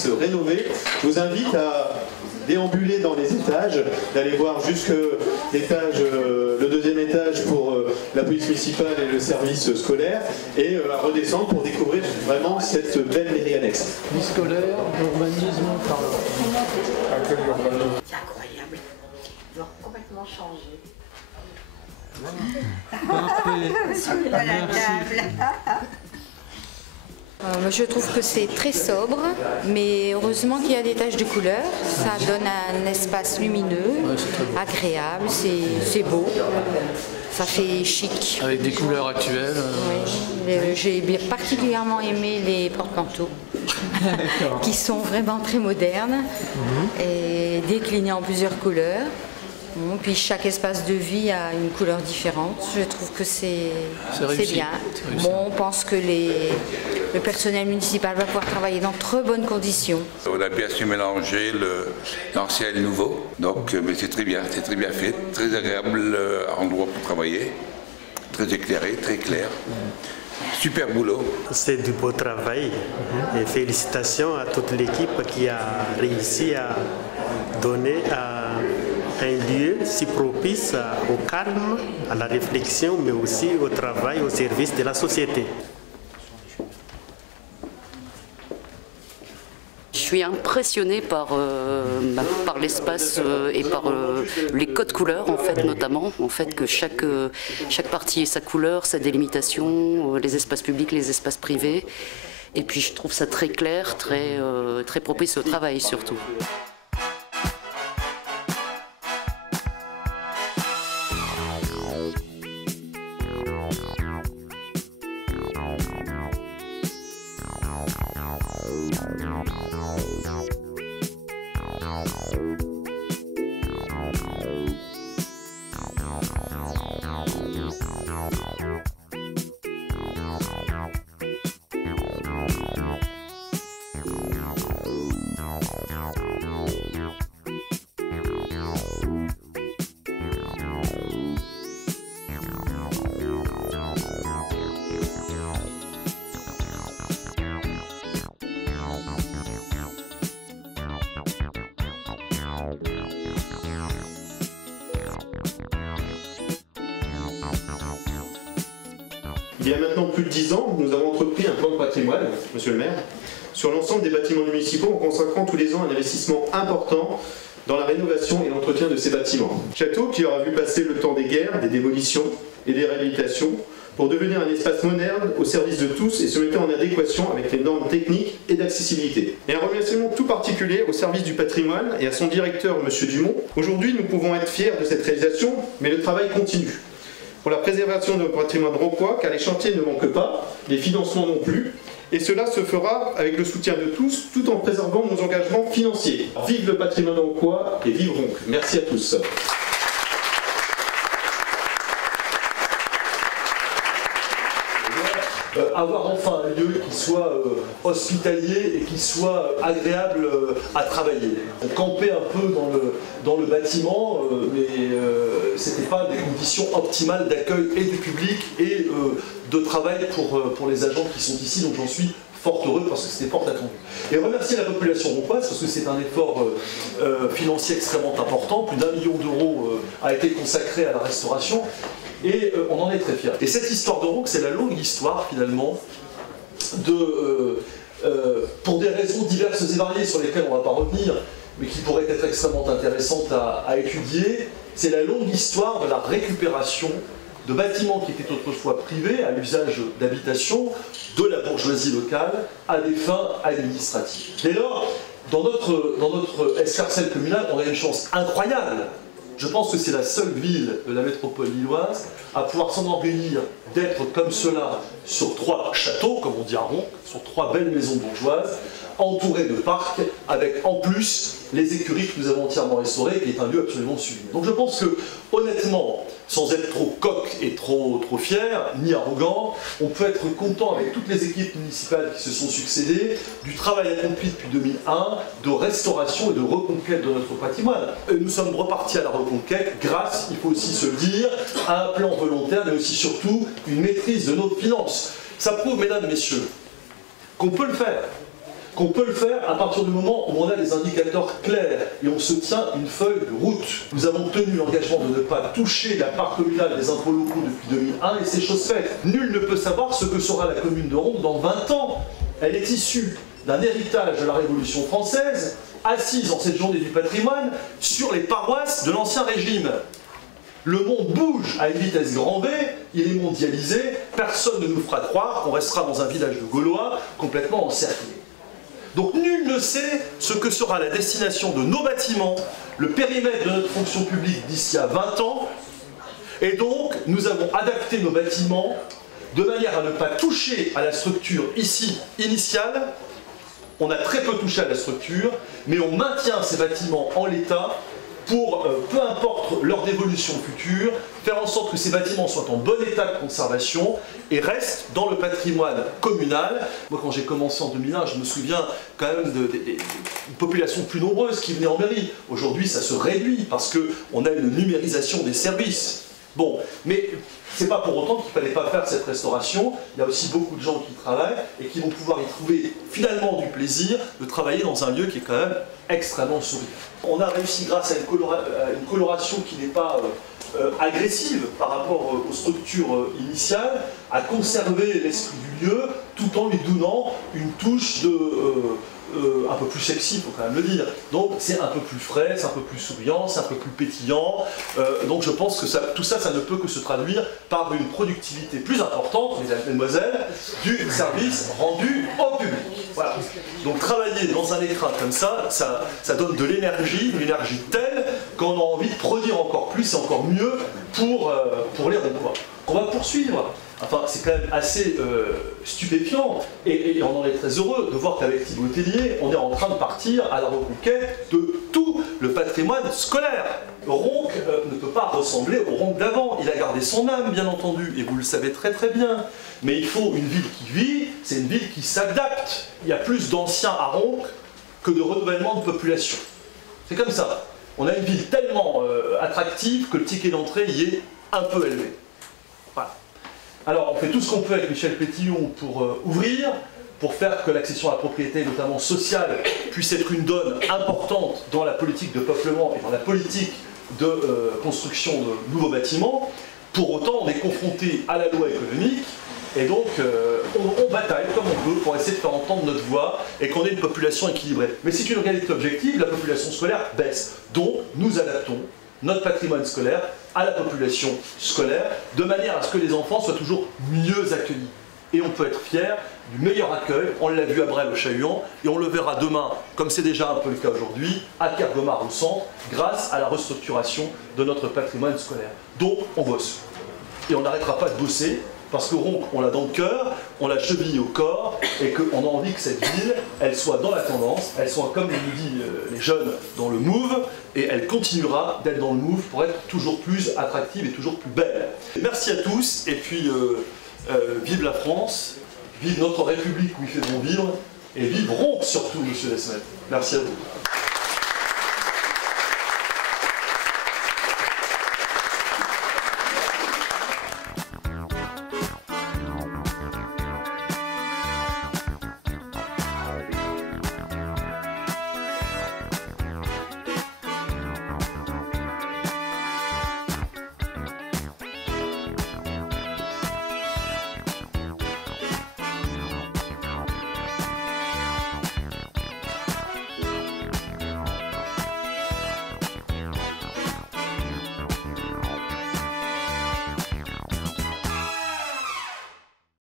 annexe rénovée. Je vous invite à déambuler dans les étages, d'aller voir jusque l'étage, le deuxième étage pour la police municipale et le service scolaire, et à redescendre pour découvrir vraiment cette belle mairie annexe. Vie scolaire, urbanisme, par là. C'est incroyable. Ils vont complètement changer. Parfait. À la table. Je trouve que c'est très sobre, mais heureusement qu'il y a des taches de couleur. Ça donne un espace lumineux, agréable, c'est beau, ça fait chic. Avec des couleurs actuelles. Oui. J'ai particulièrement aimé les porte-manteaux, qui sont vraiment très modernes et déclinés en plusieurs couleurs. Bon, puis chaque espace de vie a une couleur différente. Je trouve que c'est bien. Bon, on pense que le personnel municipal va pouvoir travailler dans très bonnes conditions. On a bien su mélanger l'ancien et le nouveau, donc mais c'est très bien fait, très agréable endroit pour travailler, très éclairé, très clair. Super boulot. C'est du beau travail et félicitations à toute l'équipe qui a réussi à donner un lieu si propice au calme, à la réflexion, mais aussi au travail, au service de la société. Je suis impressionnée par l'espace et par les codes couleurs en fait, notamment en fait que chaque partie ait sa couleur, sa délimitation, les espaces publics, les espaces privés, et puis je trouve ça très clair, très propice au travail surtout. Il y a maintenant plus de 10 ans, nous avons entrepris un plan de patrimoine, monsieur le maire, sur l'ensemble des bâtiments municipaux en consacrant tous les ans un investissement important dans la rénovation et l'entretien de ces bâtiments. Château qui aura vu passer le temps des guerres, des démolitions et des réhabilitations pour devenir un espace moderne au service de tous et se mettant en adéquation avec les normes techniques et d'accessibilité. Et un remerciement tout particulier au service du patrimoine et à son directeur, monsieur Dumont. Aujourd'hui, nous pouvons être fiers de cette réalisation, mais le travail continue pour la préservation de notre patrimoine roncois, car les chantiers ne manquent pas, les financements non plus, et cela se fera avec le soutien de tous, tout en préservant nos engagements financiers. Vive le patrimoine roncois et vive Ronc. Merci à tous. Avoir enfin un lieu qui soit hospitalier et qui soit agréable à travailler. On campait un peu dans le bâtiment, mais ce n'était pas des conditions optimales d'accueil et du public et de travail pour les agents qui sont ici, donc j'en suis fort heureux parce que c'était fort attendu. Et remercier la population roncoise parce que c'est un effort financier extrêmement important, plus d'1 million d'euros a été consacré à la restauration. Et on en est très fiers. Et cette histoire de Ronc, c'est la longue histoire finalement pour des raisons diverses et variées sur lesquelles on ne va pas revenir, mais qui pourraient être extrêmement intéressantes à étudier, c'est la longue histoire de la récupération de bâtiments qui étaient autrefois privés à l'usage d'habitation de la bourgeoisie locale à des fins administratives. Dès lors, dans notre escarcelle communale, on a une chance incroyable. Je pense que c'est la seule ville de la métropole lilloise à pouvoir s'enorgueillir d'être comme cela sur 3 châteaux, comme on dit à Ronc, sur 3 belles maisons bourgeoises, entourées de parcs, avec en plus les écuries que nous avons entièrement restaurées, qui est un lieu absolument sublime. Donc je pense que, honnêtement, sans être trop coq et trop fier, ni arrogant, on peut être content avec toutes les équipes municipales qui se sont succédées, du travail accompli depuis 2001, de restauration et de reconquête de notre patrimoine. Nous sommes repartis à la reconquête grâce, il faut aussi se le dire, à un plan volontaire, mais aussi surtout une maîtrise de nos finances. Ça prouve, mesdames, messieurs, qu'on peut le faire. qu'on peut le faire à partir du moment où on a des indicateurs clairs et on se tient une feuille de route. Nous avons tenu l'engagement de ne pas toucher la part communale des impôts locaux depuis 2001 et c'est chose faite. Nul ne peut savoir ce que sera la commune de Ronques dans 20 ans. Elle est issue d'un héritage de la Révolution française, assise en cette journée du patrimoine sur les paroisses de l'Ancien Régime. Le monde bouge à une vitesse grand V, il est mondialisé, personne ne nous fera croire qu'on restera dans un village de Gaulois complètement encerclé. Donc nul ne sait ce que sera la destination de nos bâtiments, le périmètre de notre fonction publique d'ici à 20 ans, et donc nous avons adapté nos bâtiments de manière à ne pas toucher à la structure ici initiale. On a très peu touché à la structure, mais on maintient ces bâtiments en l'état pour, peu importe leur dévolution future, faire en sorte que ces bâtiments soient en bon état de conservation et restent dans le patrimoine communal. Moi, quand j'ai commencé en 2001, je me souviens quand même d'une population plus nombreuse qui venait en mairie. Aujourd'hui, ça se réduit parce qu'on a une numérisation des services. Bon, mais c'est pas pour autant qu'il ne fallait pas faire cette restauration. Il y a aussi beaucoup de gens qui travaillent et qui vont pouvoir y trouver finalement du plaisir de travailler dans un lieu qui est quand même extrêmement souriant. On a réussi grâce à une coloration qui n'est pas agressive par rapport aux structures initiales à conserver l'esprit du lieu tout en lui donnant une touche un peu plus sexy, il faut quand même le dire. Donc c'est un peu plus frais, c'est un peu plus souriant, c'est un peu plus pétillant. Donc je pense que tout ça, ça ne peut que se traduire par une productivité plus importante, mesdames et mesdemoiselles, du service rendu au public. Voilà. Donc travailler dans un écrin comme ça, ça donne de l'énergie, une énergie telle qu'on a envie de produire encore plus et encore mieux pour les Ronquois. On va poursuivre. Enfin, c'est quand même assez stupéfiant et on en est très heureux de voir qu'avec Thibaut Tellier, on est en train de partir à la reconquête de tout le patrimoine scolaire. Ronques ne peut pas ressembler au Ronques d'avant. Il a gardé son âme, bien entendu, et vous le savez très très bien. Mais il faut une ville qui vit, c'est une ville qui s'adapte. Il y a plus d'anciens à Ronques que de renouvellement de population. C'est comme ça. On a une ville tellement attractive que le ticket d'entrée y est un peu élevé. Voilà. Alors, on fait tout ce qu'on peut avec Michel Pétillon pour ouvrir, pour faire que l'accession à la propriété, notamment sociale, puisse être une donne importante dans la politique de peuplement et dans la politique de construction de nouveaux bâtiments. Pour autant, on est confronté à la loi économique et donc on bataille comme on peut pour essayer de faire entendre notre voix et qu'on ait une population équilibrée. Mais c'est une réalité objective, la population scolaire baisse. Donc, nous adaptons notre patrimoine scolaire à la population scolaire, de manière à ce que les enfants soient toujours mieux accueillis. Et on peut être fier du meilleur accueil, on l'a vu à Bresles au Chahuan, et on le verra demain, comme c'est déjà un peu le cas aujourd'hui, à Kergomar au centre, grâce à la restructuration de notre patrimoine scolaire. Donc on bosse. Et on n'arrêtera pas de bosser, parce que Ronques, on l'a dans le cœur, on l'a chevillé au corps, et qu'on a envie que cette ville, elle soit dans la tendance, elle soit, comme nous disent les jeunes, dans le move, et elle continuera d'être dans le move pour être toujours plus attractive et toujours plus belle. Merci à tous, et puis vive la France, vive notre République où il fait bon vivre, et vive Ronques surtout, monsieur Desmet. Merci à vous.